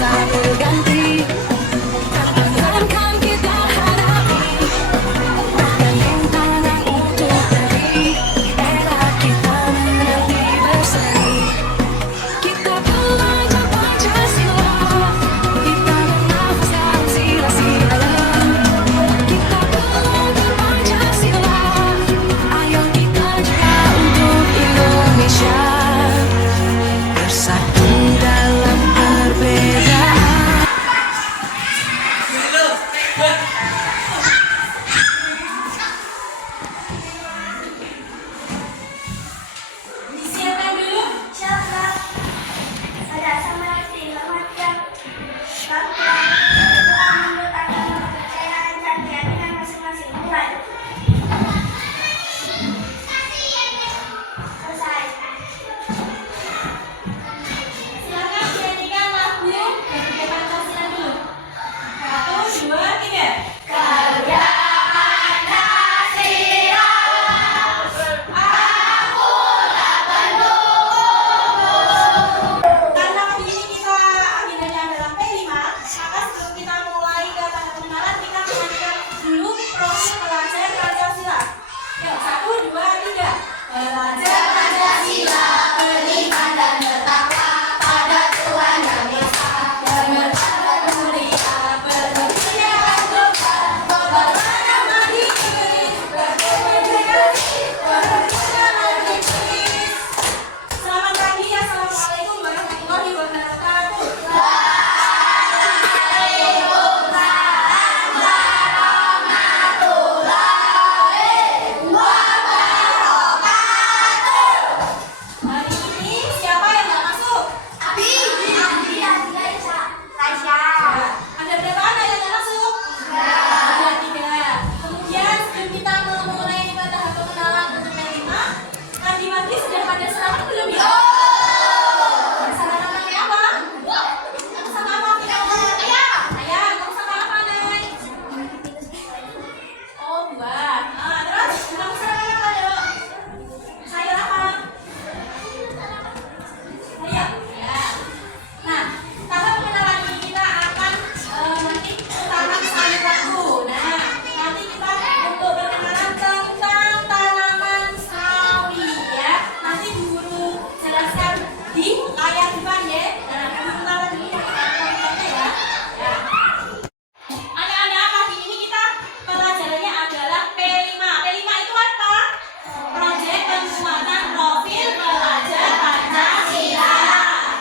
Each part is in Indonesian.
masa berganti. Tantangan kan kita hadapi, bergandeng tangan untuk beri era kita menanti berseri. Kita belajar Pancasila, kita bernafas dalam sila-sila. Kita belajar Pancasila, ayo kita jaga untuk Indonesia. Bersatu dalam perbedaan. Disiapkan dulu. Siapa? Ada sama selamatkan. Bangsa berdoa menurut agama kepercayaan dan keyakinan masing-masing. Mulai. Selesai. Silakan dinyanyikan lagu Garuda Pancasila dulu. 1, 2, 3. Garuda Pancasila. Karena pagi ini kita agendanya adalah P5, maka sebelum kita mulai ke tahap pengenalan, kita mengajarkan dulu profil pelajar Pancasila. Yuk, 1, 2, 3. Pelajar Pancasila beriman dan bertakwa pada Tuhan Yang Esa, bermartabat mulia, berbudaya agama, berwarna mandiri, berdemokrasi, beragama Inggris. Selamat pagi, assalamualaikum warahmatullahi wabarakatuh. Hari ini siapa yang nggak masuk? Abi. Tasya. Ada berapa anak yang nggak masuk? Ada 3. Kemudian sebelum kita memulai ke tahap pengenalan untuk P5, tadi sudah pada selamat belum ya? Sama namanya apa? Sama apa? Ayam. Kamu sama apa, Nay? Oh, buah. Terus kamu sama apa, Dok? Sayur apa? Ayo. Ya. Nah, tahap pengenalan ini kita akan nanti tanam sayur waktu. Nah, nanti kita untuk berkenalan tentang tanaman sawi ya. Nanti guru jelaskan di layar depan ya. Nah, guru kenalan dulu poin-poinnya ya. Ya. Anak-anak, pagi ini kita pelajarannya adalah P5. P5 itu apa? Proyek penguatan profil pelajar Pancasila.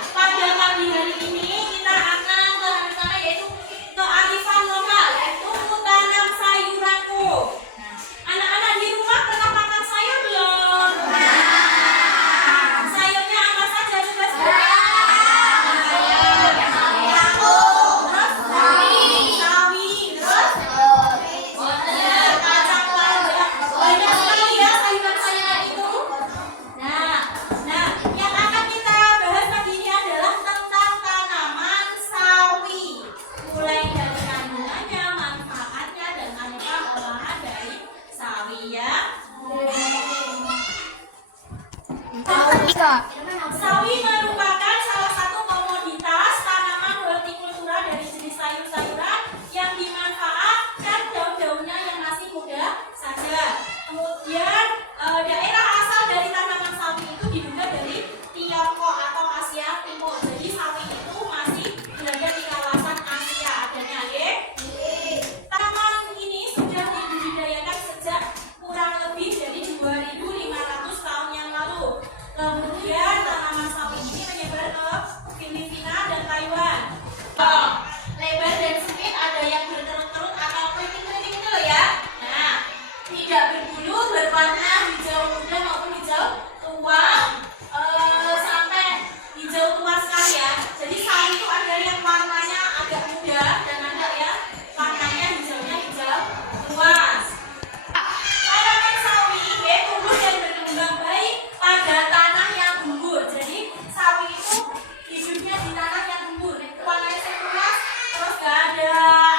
Pada pagi hari ini kita akan bersama yaitu kearifan lokal, yaitu tanam sayuranku. Anak-anak di rumah pernah makan sayur belum? Sayurnya apa saja coba sebutkan? Sawi, terus kacang panjang. Banyak sekali ya sayuran-sayuran itu. Nah, yang akan kita bahas pagi ini adalah tentang tanaman sawi. Mulai dari kandungannya, manfaatnya, dan aneka olahan dari sawi ya. Sawi merupakan salah satu komoditas tanaman hortikultura dari jenis sayur-sayuran yang dimanfaatkan daun-daunnya yang masih muda saja. Kemudian daerah asal dari tanaman sawi itu diduga dari Tiongkok atau Asia Timur. Jadi sawi itu masih berada di kawasan Asia adanya ya. Tanaman ini sudah dibudidayakan sejak kurang lebih dari 2.500 tahun yang lalu. Kemudian tanaman sawi ini menyebar ke Filipina dan Taiwan. Lebar dan sempit, ada yang berkerut-kerut atau keriting-keriting itu loh ya. Nah, tidak berbulu, berwarna hijau muda maupun hijau tua sampai hijau tua sekali ya. Jadi sawi itu ada yang warnanya agak muda dan ada yang warnanya hijaunya hijau tua. Tanaman sawi tumbuh dan berkembang baik pada tanah yang gembur. Jadi sawi itu hidupnya di tanah yang gembur. Warnanya sempurna, terus gak ada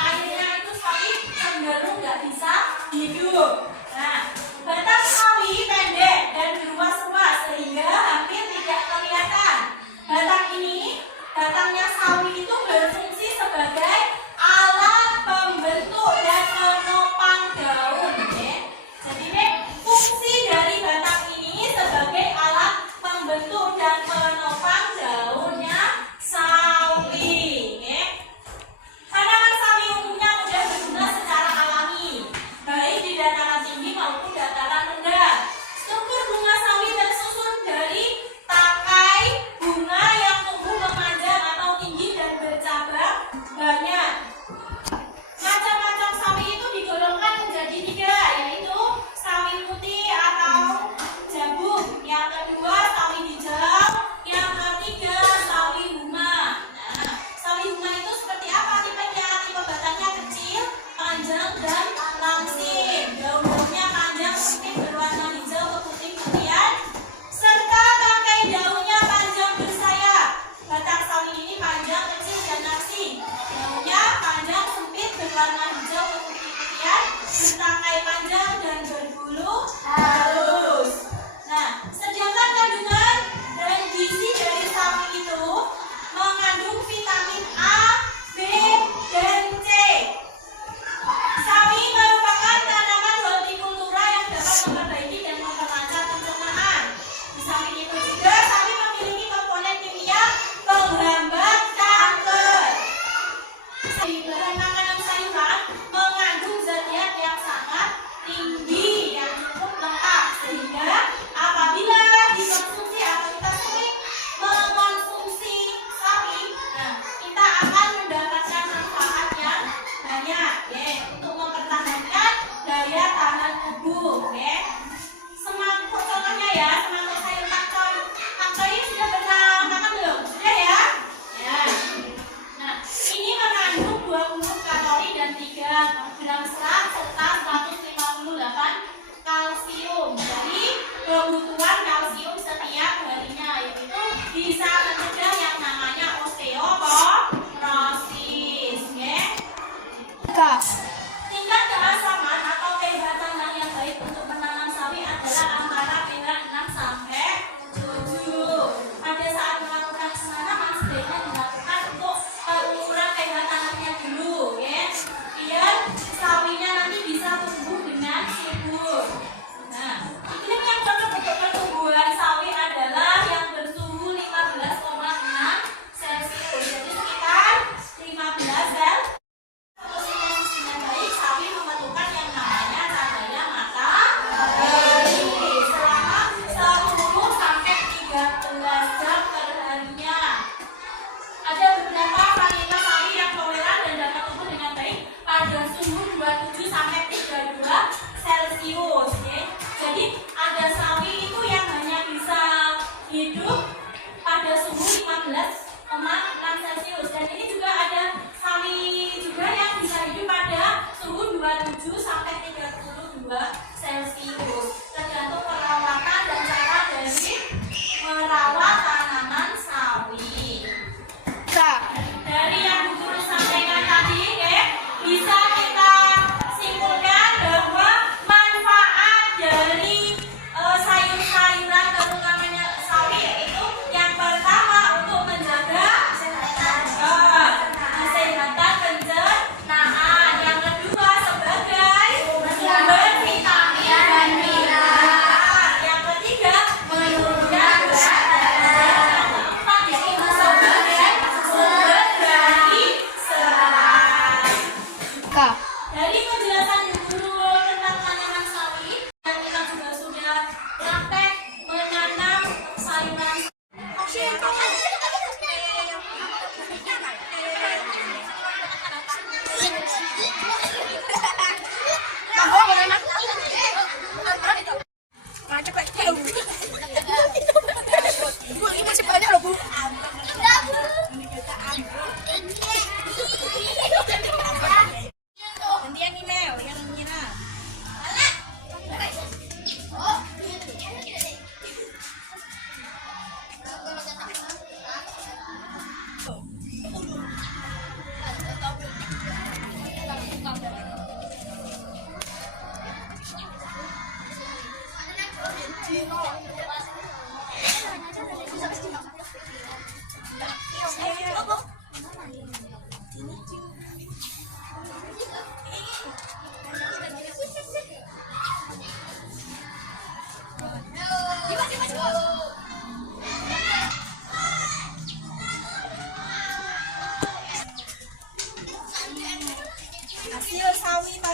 airnya itu sawi cenderung gak bisa hidup. Nah, batang sawi pendek dan berluas-luas sehingga hampir tidak kelihatan. Batang ini, batangnya sawi itu itu berfungsi sebagai alat pembentuk dan penopang daun. Ya. Jadi nih, fungsi dari batang ini sebagai alat pembentuk dan penopang daunnya sawi. Ya. Tanaman sawi umumnya mudah berguna secara alami, baik di dataran tinggi maupun dataran rendah. Struktur bunga sawi tersusun dari takai bunga yang tumbuh memanjang atau tinggi dan bercabang banyak.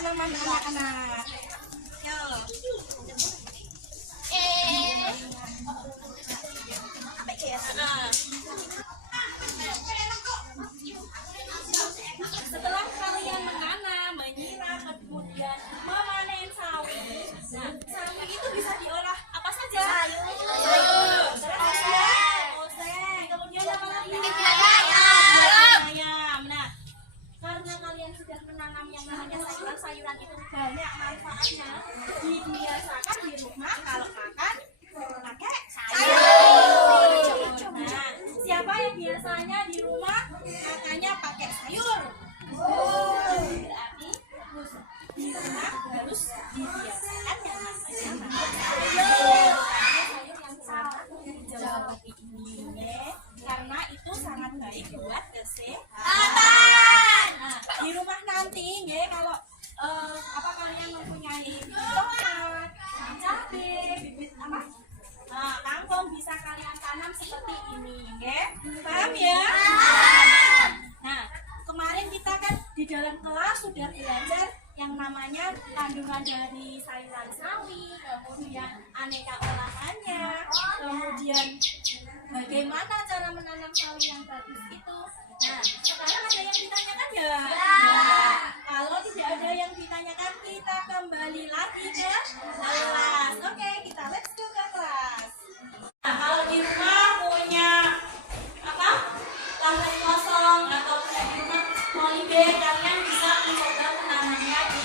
tanaman anak-anak. Yo. Setelah kalian menanam, menyiram, kemudian memanen sawi. Nah, sawi itu bisa diolah apa saja? Sayur. Terus oseng. Kemudian apa lagi? Ayam. Nah, karena kalian sudah menanam yang namanya sayuran-sayuran itu banyak manfaatnya. Dibiasakan di rumah kalau makan pakai sayur. Nah, siapa yang biasanya di rumah makannya pakai sayur? Berarti di rumah harus dibiasakan yang namanya makan sayur. Sayur yang sangat hijau seperti ini, ya. Karena itu sangat baik buat kesehatan. Nah, di rumah nanti, ya, kalau apa kalian mempunyai tomat, cabai, bibit apa? Nah, kangkung bisa kalian tanam seperti ini, ya. Paham ya? Nah, kemarin kita kan di dalam kelas sudah belajar yang namanya kandungan dari sayuran sawi, kemudian aneka olahannya, kemudian bagaimana cara menanam sawi yang bagus itu. Nah, sekarang ada yang ditanyakan ya? Kalau tidak ada yang ditanyakan, kita kembali lagi ke kelas. Oke, kita let's go ke kelas. Nah, kalau di rumah punya apa? Lahan kosong atau punya di rumah polybag, kalian bisa mencoba menanamnya di